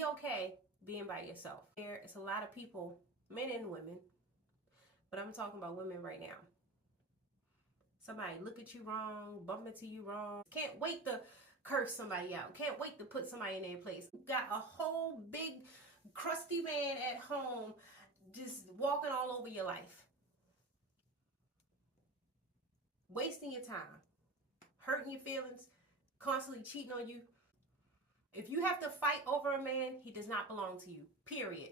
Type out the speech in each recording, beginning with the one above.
Be okay being by yourself. There's a lot of people, men and women, but I'm talking about women right now. Somebody look at you wrong, bump into you wrong. Can't wait to curse somebody out. Can't wait to put somebody in their place. Got a whole big crusty man at home just walking all over your life. Wasting your time. Hurting your feelings. Constantly cheating on you. If you have to fight over a man, he does not belong to you. Period.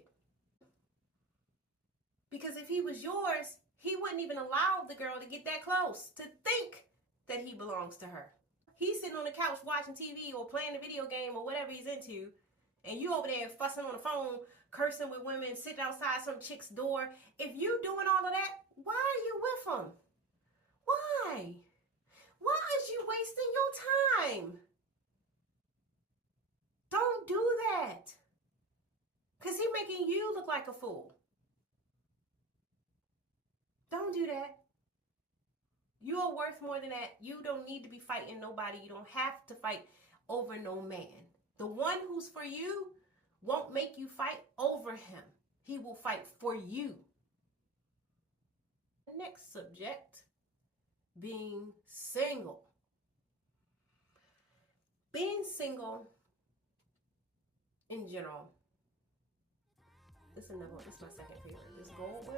Because if he was yours, he wouldn't even allow the girl to get that close, to think that he belongs to her. He's sitting on the couch watching TV or playing a video game or whatever he's into, and you over there fussing on the phone, cursing with women, sitting outside some chick's door. If you doing all of that, why are you with him? Why? Why is you wasting your time? Don't do that. Because he's making you look like a fool. Don't do that. You are worth more than that. You don't need to be fighting nobody. You don't have to fight over no man. The one who's for you won't make you fight over him. He will fight for you. Next subject, being single. Being single in general. This is another one. This is my second favorite. This gold one.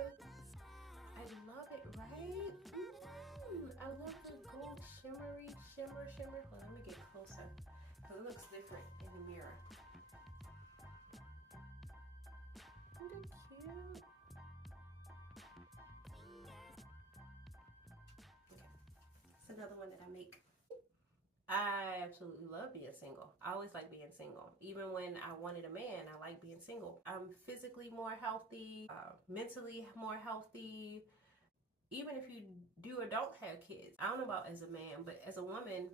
I love it, right? I love the gold shimmery, shimmer. Hold on, let me get closer because it looks different in the mirror. Isn't it cute? Okay. It's another one that I make. I absolutely love being single. I always like being single. Even when I wanted a man, I like being single. I'm physically more healthy, mentally more healthy. Even if you do or don't have kids, I don't know about as a man, but as a woman,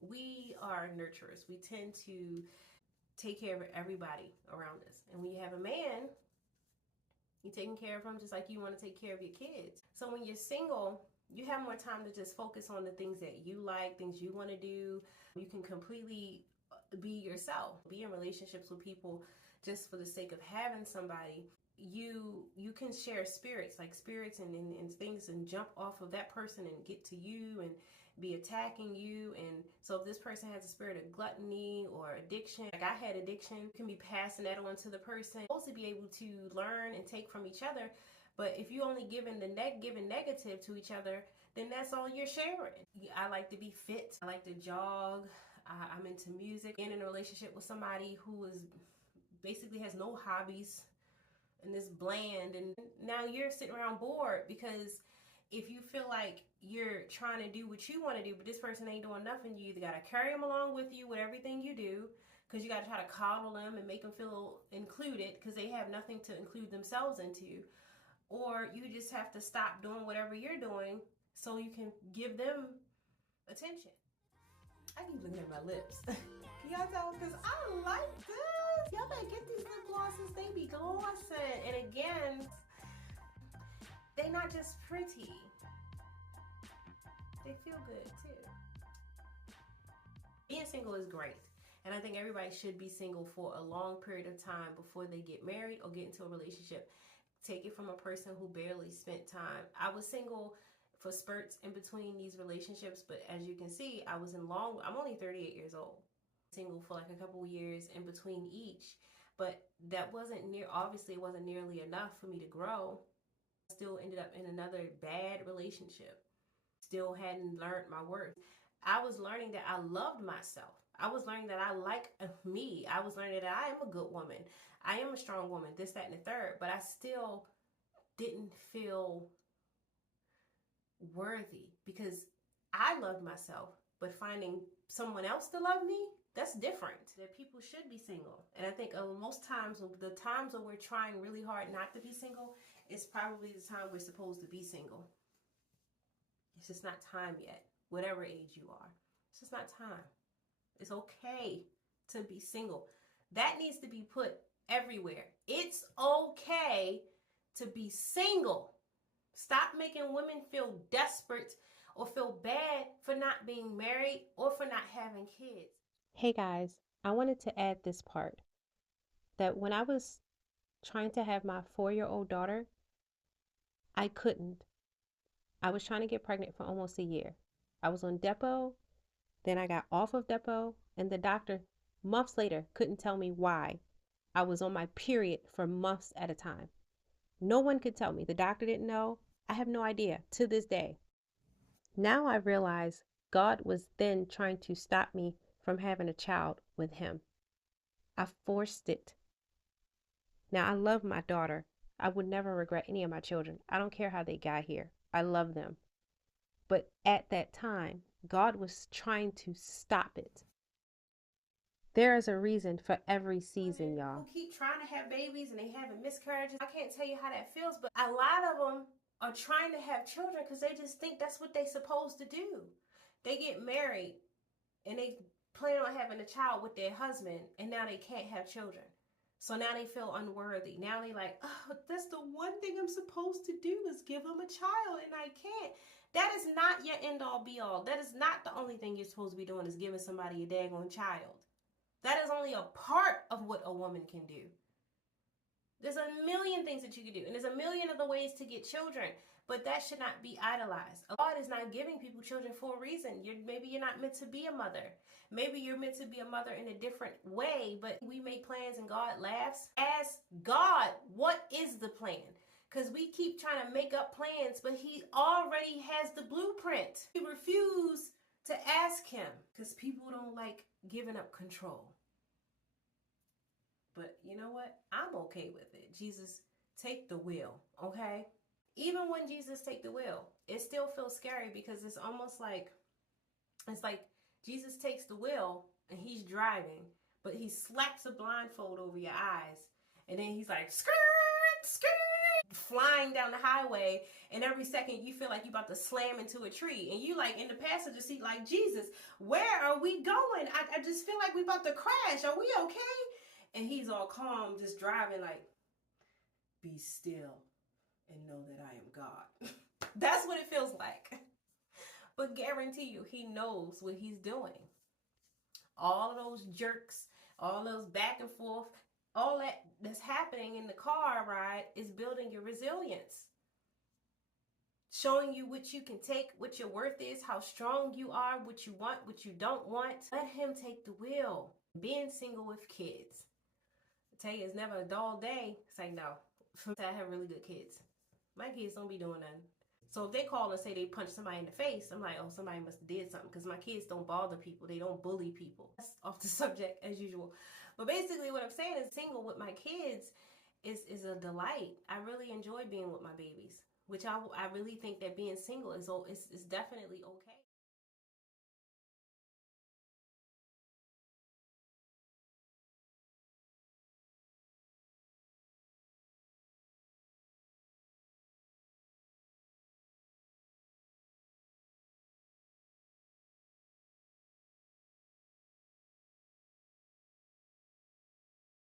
we are nurturers. We tend to take care of everybody around us. And when you have a man, you're taking care of him just like you want to take care of your kids. So when you're single, you have more time to just focus on the things that you like, things you want to do. You can completely be yourself. Be in relationships with people just for the sake of having somebody. You can share spirits and things and jump off of that person and get to you and be attacking you. And so if this person has a spirit of gluttony or addiction, like I had addiction, you can be passing that on to the person. You're supposed to be able to learn and take from each other. But if you only giving negative to each other, then that's all you're sharing. I like to be fit. I like to jog. I'm into music. Being in a relationship with somebody who is basically has no hobbies and is bland, and now you're sitting around bored because if you feel like you're trying to do what you want to do, but this person ain't doing nothing, you either got to carry them along with you with everything you do, because you got to try to coddle them and make them feel included because they have nothing to include themselves into. Or you just have to stop doing whatever you're doing so you can give them attention. I keep looking at my lips. Can y'all tell? Because I like this. Y'all better get these lip glosses. They be glossing. And again, they not just pretty. They feel good too. Being single is great. And I think everybody should be single for a long period of time before they get married or get into a relationship. Take it from a person who barely spent time. I was single for spurts in between these relationships, but as you can see, I'm only 38 years old. Single for like a couple years in between each, but that obviously it wasn't nearly enough for me to grow. Still ended up in another bad relationship. Still hadn't learned my worth. I was learning that I loved myself. I was learning that I like me. I was learning that I am a good woman. I am a strong woman, this, that, and the third, but I still didn't feel worthy because I loved myself, but finding someone else to love me, that's different. That people should be single. And I think most times, the times when we're trying really hard not to be single, is probably the time we're supposed to be single. It's just not time yet, whatever age you are. It's just not time. It's okay to be single. That needs to be put everywhere. It's okay to be single. Stop making women feel desperate or feel bad for not being married or for not having kids. Hey guys, I wanted to add this part. that when I was trying to have my 4-year-old daughter, I couldn't. I was trying to get pregnant for almost a year. I was on Depo, then I got off of Depo, and the doctor, months later, couldn't tell me why I was on my period for months at a time. No one could tell me. The doctor didn't know. I have no idea to this day. Now I realize God was then trying to stop me from having a child with him. I forced it. Now I love my daughter. I would never regret any of my children. I don't care how they got here. I love them. But at that time, God was trying to stop it. There is a reason for every season, y'all. Who keep trying to have babies and they having miscarriages. I can't tell you how that feels, but a lot of them are trying to have children because they just think that's what they're supposed to do. They get married and they plan on having a child with their husband, and now they can't have children. So now they feel unworthy. Now they like, oh, that's the one thing I'm supposed to do is give them a child, and I can't. That is not your end all be all. That is not the only thing you're supposed to be doing is giving somebody a daggone child. That is only a part of what a woman can do. There's a million things that you can do, and there's a million other ways to get children, but that should not be idolized. God is not giving people children for a reason. Maybe you're not meant to be a mother. Maybe you're meant to be a mother in a different way, but we make plans and God laughs. Ask God, what is the plan? Because we keep trying to make up plans, but he already has the blueprint. We refuse to ask him because people don't like giving up control. But you know what? I'm okay with it. Jesus, take the wheel, okay? Even when Jesus take the wheel, it still feels scary because it's almost like, it's like Jesus takes the wheel and he's driving, but he slaps a blindfold over your eyes. And then he's like, skirt, skirt, flying down the highway. And every second you feel like you're about to slam into a tree. And you like in the passenger seat like, Jesus, where are we going? I just feel like we're about to crash. Are we okay? And he's all calm, just driving like, be still and know that I am God. That's what it feels like. But guarantee you, he knows what he's doing. All of those jerks, all those back and forth, all that's happening in the car ride is building your resilience. Showing you what you can take, what your worth is, how strong you are, what you want, what you don't want. Let him take the wheel. Being single with kids. Tell you, it's never a dull day. It's like, no. I have really good kids. My kids don't be doing nothing. So if they call and say they punched somebody in the face, I'm like, oh, somebody must have did something, because my kids don't bother people. They don't bully people. That's off the subject as usual. But basically what I'm saying is single with my kids is a delight. I really enjoy being with my babies, which I really think that being single is definitely okay.